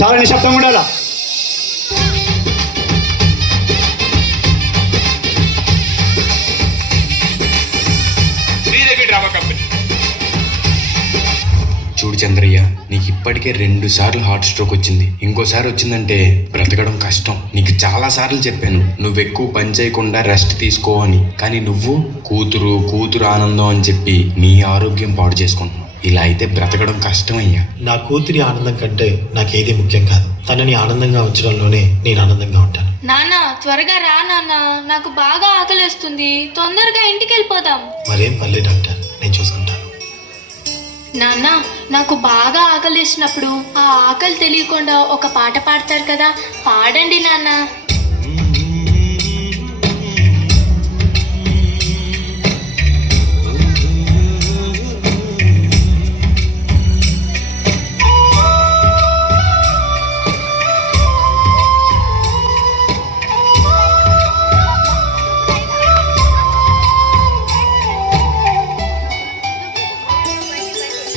చాలా నిశ్శబ్దంగా ఉండాలా. చూడు చంద్రయ్య, నీకు ఇప్పటికే 2 సార్లు హార్ట్ స్ట్రోక్ వచ్చింది. ఇంకోసారి వచ్చిందంటే బ్రతకడం కష్టం. నీకు చాలా సార్లు చెప్పాను నువ్వు ఎక్కువ పని చేయకుండా రెస్ట్ తీసుకో అని. కానీ నువ్వు కూతురు ఆనందం అని చెప్పి నీ ఆరోగ్యం పాడు చేసుకుంటున్నావు. ఇలా అయితే బ్రతకడం కష్టం అయ్యా. నా కూతురి ఆనందం కంటే నాకేది ముఖ్యం కాదు. తనని ఆనందంగా ఉంచడంలోనే నేను ఆనందంగా ఉంటాను. నాన్న త్వరగా రా నాన్న, నాకు బాగా ఆకలిస్తుంది. తొందరగా ఇంటికి వెళ్ళిపోదాం. మరేం పర్లేదు డాక్టర్, నేను చూసుకుంటాను. నాన్న, నాకు బాగా ఆకలిసినప్పుడు ఆ ఆకలి తెలియకుండా ఒక పాట పాడతారు కదా, పాడండి నాన్న.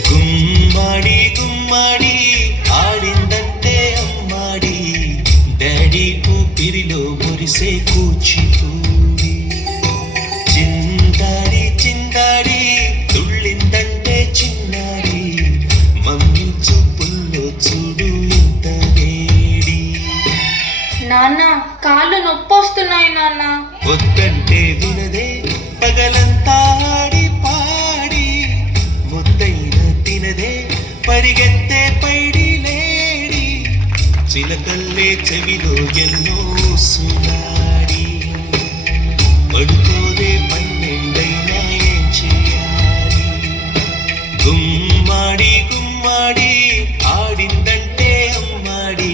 గుమ్మడి గుమ్మడి ఆడిందంటే అమ్మాడి, డాడీ ఊపిరిలో మురిసే కూచిపూడి. చిందాడి చిందాడి తుళ్ళిందంటే చిన్నాడి, మమ్మీ చూపుల్లో చూడు ఇంత వేడి. నాన్న, కాళ్ళు నొప్పొస్తున్నాయి నాన్న. వద్దంటే వినదే పగలంతా ఆడి పాడి, ముద్దైన తినదే పరిగెత్తే పైడి లేడి, చిలకల్లే చెవిలో ఎన్నో సునాడి, పడుకోదే 12 ఏం చేయాలి. గుమ్మాడి గుమ్మాడి ఆడిందంటే అమ్మాడి,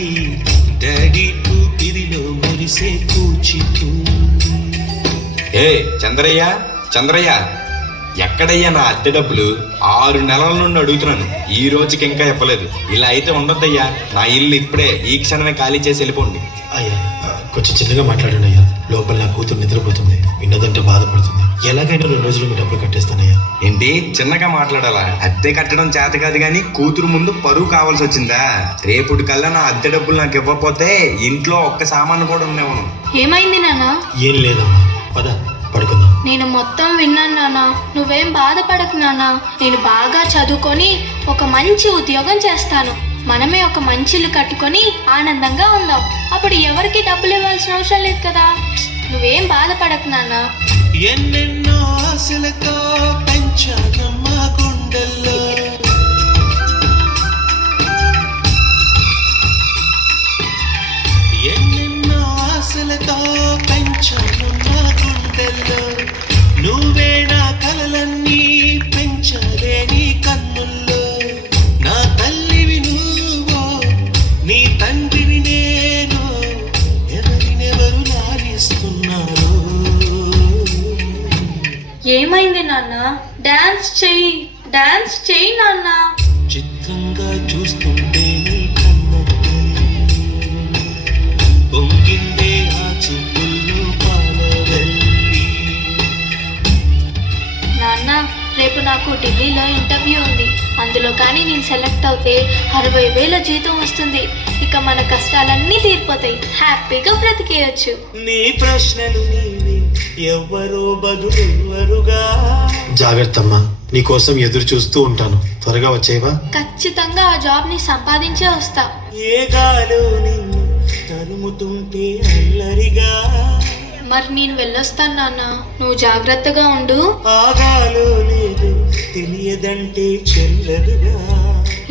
డాడీ ఊపిరిలో మురిసే కూచిపూడి. ఏ చంద్రయ్య ఎక్కడయ్యా నా అద్దె డబ్బులు? 6 నెలల నుండి అడుగుతున్నాను, ఈ రోజుకి ఇంకా ఇవ్వలేదు. ఇలా అయితే ఉండొద్దయ్యా. నా ఇల్లు ఇప్పుడే ఈ క్షణమే ఖాళీ చేసి వెళ్ళిపోండి. అయ్యా కొంచెం చిన్నగా మాట్లాడండి అయ్యా. లోపల నా కూతురు నిద్రపోతుంది, విన్నదంటే బాధపడుతుంది. ఎలాగైనా 2 రోజులు మీ డబ్బులు కట్టేస్తానయ్యా. ఏంటి చిన్నగా మాట్లాడాలా? అద్దె కట్టడం చేత కాదు కానీ కూతురు ముందు పరువు కావాల్సి వచ్చిందా? రేపుటి కల్లా నా అద్దె డబ్బులు నాకు ఇవ్వకపోతే ఇంట్లో ఒక్క సామాను కూడా ఉండేవను. ఏమైంది నాన్న? ఏం లేదమ్మా, పద పడుకుందాం. నేను మొత్తం విన్నాను నాన్న, నువ్వేం బాధపడకు నాన్న. నేను బాగా చదువుకొని ఒక మంచి ఉద్యోగం చేస్తాను. మనమే ఒక మంచి ఇల్లు కట్టుకొని ఆనందంగా ఉందాం. అప్పుడు ఎవరికి డబ్బులు ఇవ్వాల్సిన అవసరం లేదు కదా. నువ్వేం బాధపడకు నాన్న. ఎన్నెన్నో ఆశలతో పెంచానమ్మా గుండెల్లో, ఎన్నెన్నో ఆశలతో పెంచానమ్మా గుండెల్లో, నువ్వే నా కలలన్నీ పెంచాలే నీ కన్నుల్లో. నా తల్లివి నువ్వో, నీ తండ్రిని నేను, ఎవరినెవరు లాలిస్తున్నారు. ఏమైంది నాన్న? డాన్స్ చెయ్యి నాన్న. చిత్రంగా చూస్తుంటే నీ కన్నట్టు పొంగిందే ఆ చూపుల్లో పాలవెల్లి. నాన్న, రేపు నాకు ఢిల్లీలో ఇంటర్వ్యూ ఉంది. అందులో కానీ నేను సెలెక్ట్ అవుతే 60,000 జీతం వస్తుంది. ఇక మన కష్టాలన్నీ తీరిపోతాయి, హ్యాపీగా బ్రతికేయచ్చు. నీ ప్రశ్నలు నీవి, ఎవ్వరో బదులెవ్వరుగా. జాగ్రత్త అమ్మా, నీకోసం ఎదురు చూస్తూ ఉంటాను. త్వరగా వచ్చేవా? ఖచ్చితంగా ఆ జాబ్ ని సంపాదించే వస్తా. ఏ గాలో నిన్ను తరుముతుంటే అల్లరిగా. మరి నేను వెళ్ళొస్తాను నాన్న, నువ్వు జాగ్రత్తగా ఉండు. ఆగాలో లేదు తెలియదంటే చెల్లదుగా.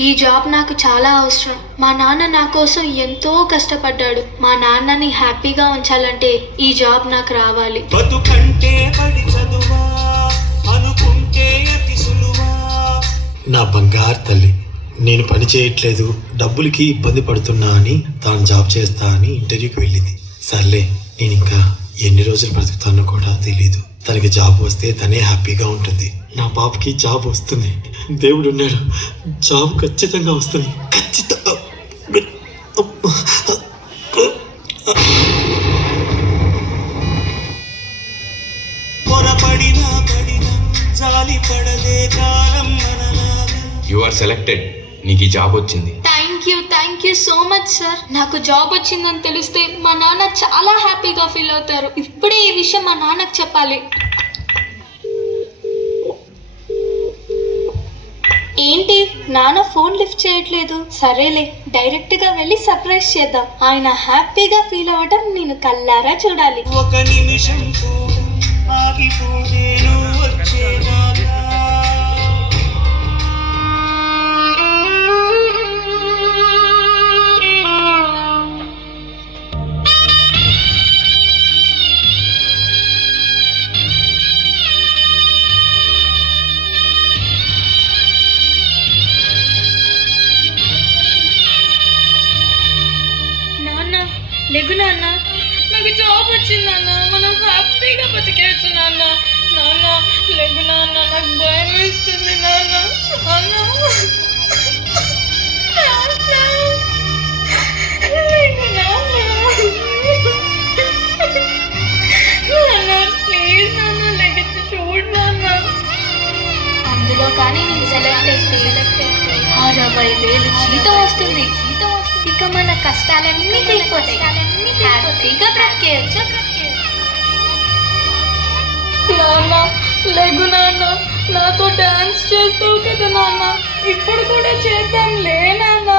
ఈ జాబ్ నాకు చాలా అవసరం. మా నాన్న నా కోసం ఎంతో కష్టపడ్డాడు. మా నాన్నని హ్యాపీగా ఉంచాలంటే ఈ జాబ్ నాకు రావాలి. బతుకంటే పడి చదువా, అనుకుంటే అతి సులువా. నా బంగారు తల్లి, నేను పని చేయట్లేదు, డబ్బులకి ఇబ్బంది పడుతున్నా అని తాను జాబ్ చేస్తా అని ఇంటర్వ్యూకి వెళ్ళింది. సర్లే, నేను ఇంకా ఎన్ని రోజులు బ్రతుకుతానో కూడా తెలీదు. తనకి జాబ్ వస్తే తనే హ్యాపీగా ఉంటుంది. నా పాపకి జాబ్ వస్తుంది, దేవుడు ఉన్నాడు, జాబ్ ఖచ్చితంగా వస్తుంది. ఖచ్చితంగా. పొరపడినా పడినా జాలి పడదే కాలం మనలాగా. You are selected. నీకు ఈ జాబ్ వచ్చింది. Thank thank you so much sir. నాకు జాబ్ వచ్చిందని తెలిస్తే మా నాన్న చాలా హ్యాపీగా ఫీల్ అవుతారు. ఇప్పుడే ఈ విషయం మా నాన్నకు చెప్పాలి. ఏంటి నాన్న ఫోన్ లిఫ్ట్ చేయట్లేదు? సరేలే, డైరెక్ట్ గా వెళ్ళి సర్ప్రైజ్ చేద్దాం. ఆయన హ్యాపీగా ఫీల్ అవ్వడం నేను కల్లారా చూడాలి. ఒక నిమిషం కూడా ఆగిపోయేను వచ్చేదాకా. నాన్న లేగు నాన్న, నాకు జాబ్ వచ్చింది నాన్న, మనం హ్యాపీగా బతికేయచ్చు నాన్న. నాన్న లేగు నాన్న, నాకు భయం వేస్తుంది నాన్న. నాన్న లేగు నాన్న. నాన్న ప్లీజ్ నాన్న లెగిసి చూడు నాన్న. అందులో కానీ నేను సెలెక్ట్ అయితే 60,000 జీతం వస్తుంది. ఇక మన కష్టాలన్నీ తీరిపోతాయి, హ్యాపీగా బ్రతికేయచ్చు. నాన్న లేగు నాన్న, నాతో డాన్స్ చేస్తావు కదా నాన్న, ఇప్పుడు కూడా చేద్దాం లే నాన్న.